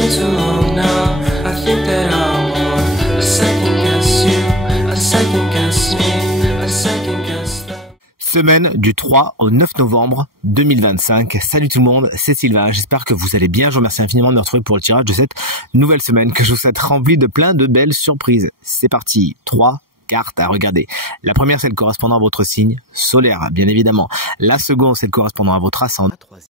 been too long now. I think that I want second guess you, second guess me, second guess that. Semaine du 3 au 9 novembre 2025. Salut tout le monde, c'est Sylvain. J'espère que vous allez bien. Je vous remercie infiniment de me retrouver pour le tirage de cette nouvelle semaine que je vous souhaite remplie de plein de belles surprises. C'est parti. 3 cartes à regarder. La première, c'est le correspondant à votre signe solaire, bien évidemment. La seconde, c'est le correspondant à votre ascendant. La troisième,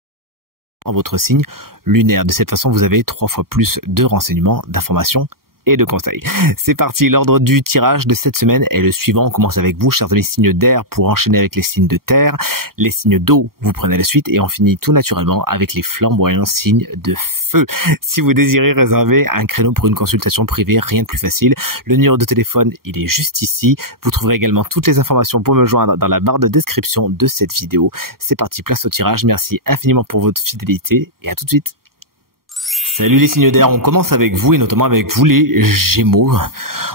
à votre signe lunaire. De cette façon, vous avez 3 fois plus de renseignements, d'informations et de conseils. C'est parti, l'ordre du tirage de cette semaine est le suivant. On commence avec vous, chers amis signes d'air, pour enchaîner avec les signes de terre. Les signes d'eau, vous prenez la suite et on finit tout naturellement avec les flamboyants signes de feu. Si vous désirez réserver un créneau pour une consultation privée, rien de plus facile. Le numéro de téléphone, il est juste ici. Vous trouverez également toutes les informations pour me joindre dans la barre de description de cette vidéo. C'est parti, place au tirage. Merci infiniment pour votre fidélité et à tout de suite. Salut les signes d'air, on commence avec vous et notamment avec vous les Gémeaux.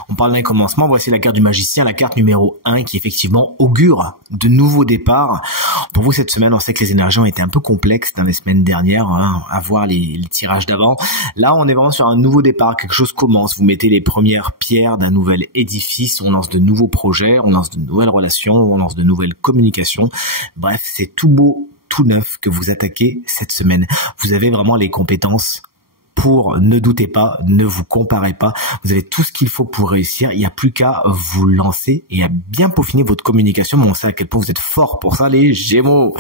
On parle d'un commencement, voici la carte du magicien, la carte numéro 1 qui effectivement augure de nouveaux départs. Pour vous cette semaine, on sait que les énergies ont été un peu complexes dans les semaines dernières, à voir les tirages d'avant. Là, on est vraiment sur un nouveau départ, quelque chose commence. Vous mettez les premières pierres d'un nouvel édifice, on lance de nouveaux projets, on lance de nouvelles relations, on lance de nouvelles communications. Bref, c'est tout beau, tout neuf que vous attaquez cette semaine. Vous avez vraiment les compétences pour, ne doutez pas, ne vous comparez pas. Vous avez tout ce qu'il faut pour réussir. Il n'y a plus qu'à vous lancer et à bien peaufiner votre communication. Mais on sait à quel point vous êtes fort pour ça, les Gémeaux.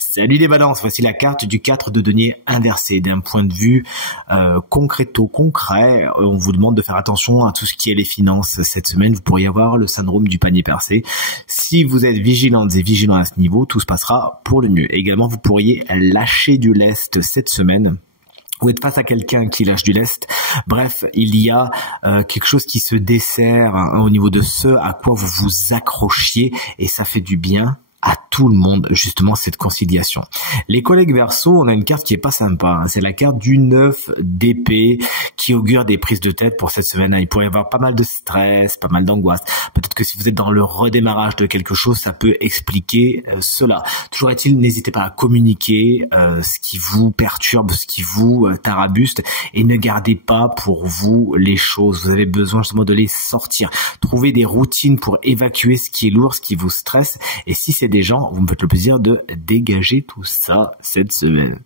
Salut les balances. Voici la carte du 4 de denier inversé. D'un point de vue concret, on vous demande de faire attention à tout ce qui est les finances. Cette semaine, vous pourriez avoir le syndrome du panier percé. Si vous êtes vigilantes et vigilants à ce niveau, tout se passera pour le mieux. Également, vous pourriez lâcher du lest cette semaine. Vous êtes face à quelqu'un qui lâche du lest. Bref, il y a quelque chose qui se dessert au niveau de ce à quoi vous vous accrochiez et ça fait du bien à tout le monde, justement, cette conciliation. Les collègues Verseau, on a une carte qui est pas sympa. C'est la carte du 9 d'épée qui augure des prises de tête pour cette semaine. Il pourrait y avoir pas mal de stress, pas mal d'angoisse. Peut-être que si vous êtes dans le redémarrage de quelque chose, ça peut expliquer cela. Toujours est-il, n'hésitez pas à communiquer ce qui vous perturbe, ce qui vous tarabuste et ne gardez pas pour vous les choses. Vous avez besoin justement de les sortir. Trouvez des routines pour évacuer ce qui est lourd, ce qui vous stresse. Et si c'est des gens, vous me faites le plaisir de dégager tout ça cette semaine.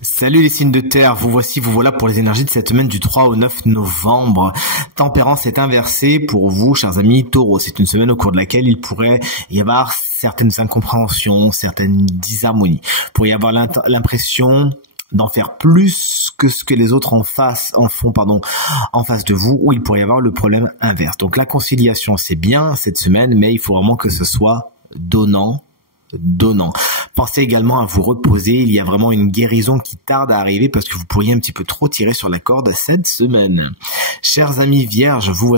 Salut les signes de terre, vous voilà pour les énergies de cette semaine du 3 au 9 novembre. Tempérance est inversée pour vous, chers amis taureaux. C'est une semaine au cours de laquelle il pourrait y avoir certaines incompréhensions, certaines disharmonies. Il pourrait y avoir l'impression d'en faire plus que ce que les autres en face de vous, ou il pourrait y avoir le problème inverse. Donc la conciliation, c'est bien cette semaine, mais il faut vraiment que ce soit donnant. Pensez également à vous reposer, il y a vraiment une guérison qui tarde à arriver parce que vous pourriez un petit peu trop tirer sur la corde cette semaine. Chers amis vierges, vous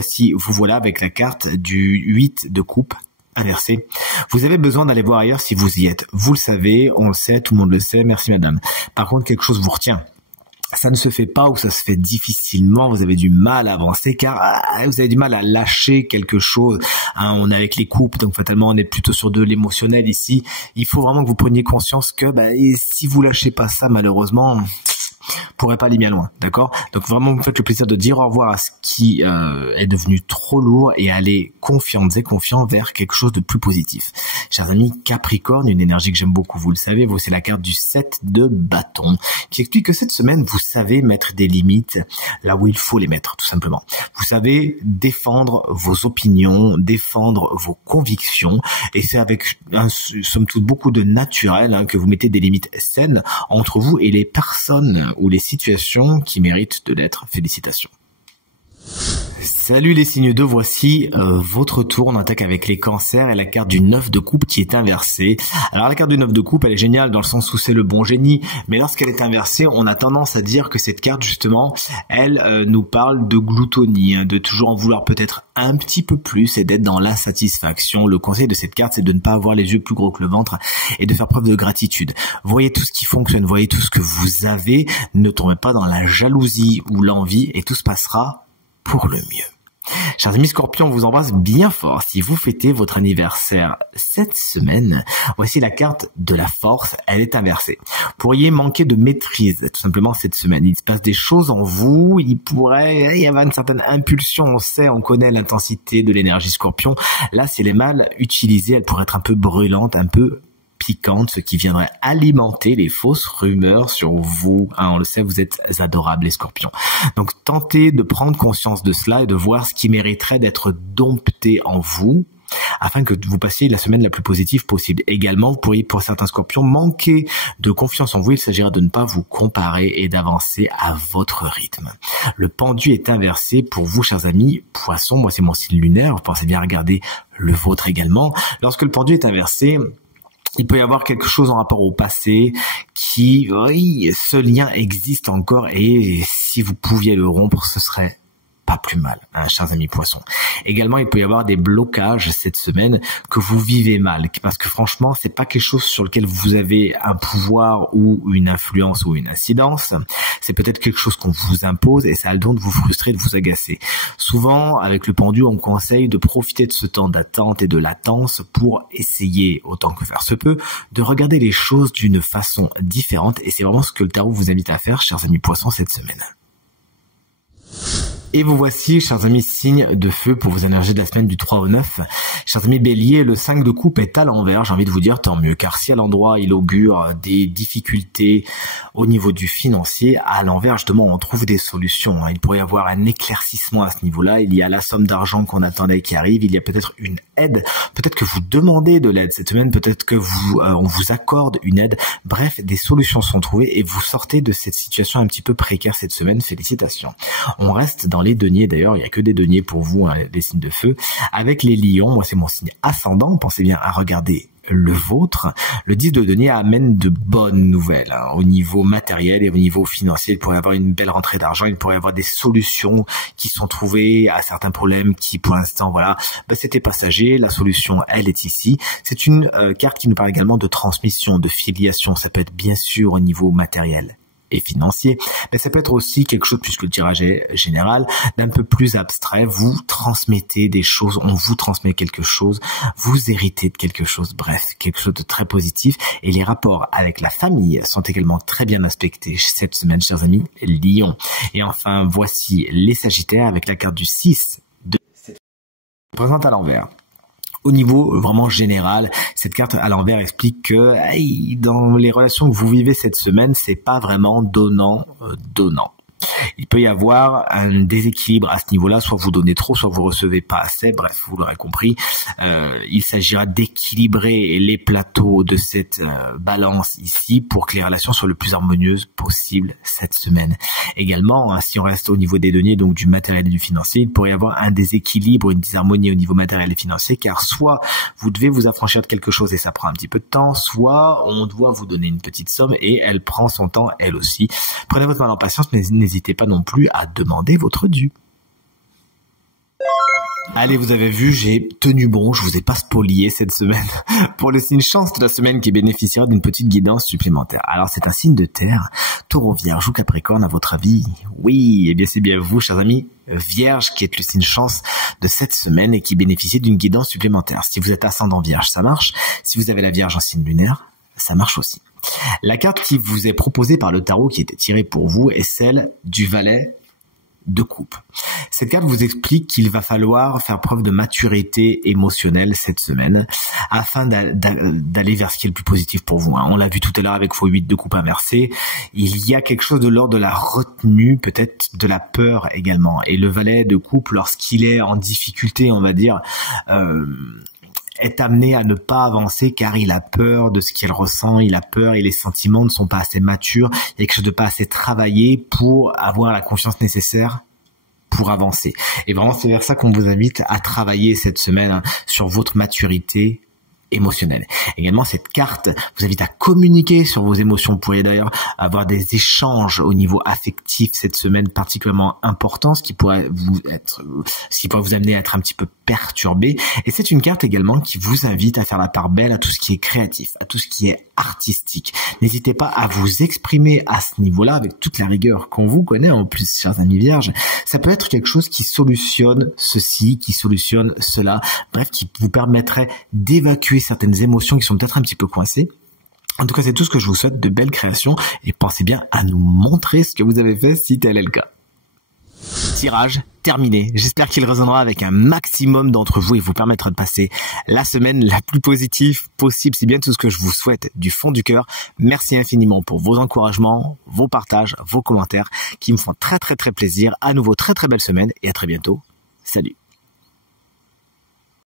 voilà avec la carte du 8 de coupe inversé. Vous avez besoin d'aller voir ailleurs si vous y êtes. Vous le savez, on le sait, tout le monde le sait, merci madame. Par contre, quelque chose vous retient. Ça ne se fait pas ou ça se fait difficilement, vous avez du mal à avancer car vous avez du mal à lâcher quelque chose. On est avec les couples, donc fatalement on est plutôt sur de l'émotionnel ici. Il faut vraiment que vous preniez conscience que si vous lâchez pas ça, malheureusement, pourrait pas aller bien loin, d'accord? Donc vraiment, vous faites le plaisir de dire au revoir à ce qui est devenu trop lourd et aller confiant vers quelque chose de plus positif. Chers amis Capricorne, une énergie que j'aime beaucoup, vous le savez, c'est la carte du 7 de bâton qui explique que cette semaine, vous savez mettre des limites là où il faut les mettre, tout simplement. Vous savez défendre vos opinions, défendre vos convictions et c'est avec, somme toute, beaucoup de naturel que vous mettez des limites saines entre vous et les personnes ou les situations qui méritent de l'être. Félicitations. Salut les signes d'eau, voici votre tour. On attaque avec les cancers et la carte du 9 de coupe qui est inversée. Alors la carte du 9 de coupe, elle est géniale dans le sens où c'est le bon génie, mais lorsqu'elle est inversée, on a tendance à dire que cette carte justement, elle nous parle de gloutonie, de toujours en vouloir peut-être un petit peu plus et d'être dans l'insatisfaction. Le conseil de cette carte, c'est de ne pas avoir les yeux plus gros que le ventre et de faire preuve de gratitude. Voyez tout ce qui fonctionne, voyez tout ce que vous avez, ne tombez pas dans la jalousie ou l'envie et tout se passera pour le mieux. Chers amis Scorpions, on vous embrasse bien fort. Si vous fêtez votre anniversaire cette semaine, voici la carte de la force. Elle est inversée. Vous pourriez manquer de maîtrise tout simplement cette semaine. Il se passe des choses en vous. Il y avoir une certaine impulsion. On connaît l'intensité de l'énergie Scorpion. Là, si elle est mal utilisée, elle pourrait être un peu brûlante, un peu piquante, ce qui viendrait alimenter les fausses rumeurs sur vous. On le sait, vous êtes adorables les Scorpions. Donc tentez de prendre conscience de cela et de voir ce qui mériterait d'être dompté en vous afin que vous passiez la semaine la plus positive possible. Également, vous pourriez pour certains Scorpions manquer de confiance en vous. Il s'agira de ne pas vous comparer et d'avancer à votre rythme. Le pendu est inversé pour vous, chers amis Poissons. Moi, c'est mon signe lunaire. Vous pensez bien regarder le vôtre également. Lorsque le pendu est inversé, il peut y avoir quelque chose en rapport au passé qui, oui, ce lien existe encore et si vous pouviez le rompre, ce serait pas plus mal, chers amis Poissons. Également, il peut y avoir des blocages cette semaine que vous vivez mal, parce que franchement, c'est pas quelque chose sur lequel vous avez un pouvoir ou une influence ou une incidence. C'est peut-être quelque chose qu'on vous impose et ça a le don de vous frustrer, de vous agacer. Souvent, avec le pendu, on conseille de profiter de ce temps d'attente et de latence pour essayer, autant que faire se peut, de regarder les choses d'une façon différente et c'est vraiment ce que le tarot vous invite à faire, chers amis Poissons, cette semaine. Et vous voici, chers amis signes de feu, pour vos énergies de la semaine du 3 au 9. Chers amis Bélier, le 5 de coupe est à l'envers. J'ai envie de vous dire tant mieux, car si à l'endroit il augure des difficultés au niveau du financier, à l'envers justement on trouve des solutions. Il pourrait y avoir un éclaircissement à ce niveau-là. Il y a la somme d'argent qu'on attendait qui arrive. Il y a peut-être une aide. Peut-être que vous demandez de l'aide cette semaine. Peut-être que on vous accorde une aide. Bref, des solutions sont trouvées et vous sortez de cette situation un petit peu précaire cette semaine. Félicitations. On reste dans les deniers, d'ailleurs, il n'y a que des deniers pour vous, les signes de feu. Avec les lions, moi c'est mon signe ascendant, pensez bien à regarder le vôtre. Le 10 de denier amène de bonnes nouvelles au niveau matériel et au niveau financier. Il pourrait y avoir une belle rentrée d'argent, il pourrait y avoir des solutions qui sont trouvées à certains problèmes qui pour l'instant, voilà, c'était passager. La solution, elle est ici. C'est une carte qui nous parle également de transmission, de filiation. Ça peut être bien sûr au niveau matériel et financier, mais ça peut être aussi quelque chose, puisque le tirage est général, d'un peu plus abstrait. Vous transmettez des choses, on vous transmet quelque chose, vous héritez de quelque chose, bref, quelque chose de très positif. Et les rapports avec la famille sont également très bien aspectés cette semaine, chers amis Lion. Et enfin, voici les Sagittaires avec la carte du 6 de cette présente à l'envers. Au niveau vraiment général, cette carte à l'envers explique que dans les relations que vous vivez cette semaine, c'est pas vraiment donnant-donnant. Il peut y avoir un déséquilibre à ce niveau-là, soit vous donnez trop, soit vous recevez pas assez, bref, vous l'aurez compris. Il s'agira d'équilibrer les plateaux de cette balance ici pour que les relations soient le plus harmonieuses possible cette semaine. Également, si on reste au niveau des deniers, donc du matériel et du financier, il pourrait y avoir un déséquilibre, une disharmonie au niveau matériel et financier, car soit vous devez vous affranchir de quelque chose et ça prend un petit peu de temps, soit on doit vous donner une petite somme et elle prend son temps elle aussi. Prenez votre mal en patience, mais n'hésitez pas non plus à demander votre dû. Allez, vous avez vu, j'ai tenu bon, je vous ai pas spolié cette semaine pour le signe chance de la semaine qui bénéficiera d'une petite guidance supplémentaire. Alors c'est un signe de terre, Taureau, Vierge ou Capricorne à votre avis? Oui, eh bien c'est bien vous, chers amis Vierge, qui êtes le signe chance de cette semaine et qui bénéficie d'une guidance supplémentaire. Si vous êtes ascendant Vierge, ça marche. Si vous avez la Vierge en signe lunaire, ça marche aussi. La carte qui vous est proposée par le tarot, qui était tirée pour vous, est celle du valet de coupe. Cette carte vous explique qu'il va falloir faire preuve de maturité émotionnelle cette semaine afin d'aller vers ce qui est le plus positif pour vous. On l'a vu tout à l'heure avec vos 8 de coupe inversé. Il y a quelque chose de l'ordre de la retenue, peut-être de la peur également. Et le valet de coupe, lorsqu'il est en difficulté, on va dire, est amené à ne pas avancer car il a peur de ce qu'il ressent, il a peur et les sentiments ne sont pas assez matures, il y a quelque chose de pas assez travaillé pour avoir la confiance nécessaire pour avancer. Et vraiment, c'est vers ça qu'on vous invite à travailler cette semaine, sur votre maturité émotionnelle. Également, cette carte vous invite à communiquer sur vos émotions. Vous pourriez d'ailleurs avoir des échanges au niveau affectif cette semaine particulièrement importants, ce qui pourrait vous amener à être un petit peu perturbé. Et c'est une carte également qui vous invite à faire la part belle à tout ce qui est créatif, à tout ce qui est artistique. N'hésitez pas à vous exprimer à ce niveau-là avec toute la rigueur qu'on vous connaît en plus, chers amis vierges. Ça peut être quelque chose qui solutionne ceci, qui solutionne cela, bref, qui vous permettrait d'évacuer certaines émotions qui sont peut-être un petit peu coincées. En tout cas, c'est tout ce que je vous souhaite, de belles créations, et pensez bien à nous montrer ce que vous avez fait si tel est le cas. Tirage terminé. J'espère qu'il résonnera avec un maximum d'entre vous et vous permettra de passer la semaine la plus positive possible. C'est bien tout ce que je vous souhaite du fond du cœur. Merci infiniment pour vos encouragements, vos partages, vos commentaires qui me font très très très plaisir. À nouveau, très très belle semaine et à très bientôt. Salut.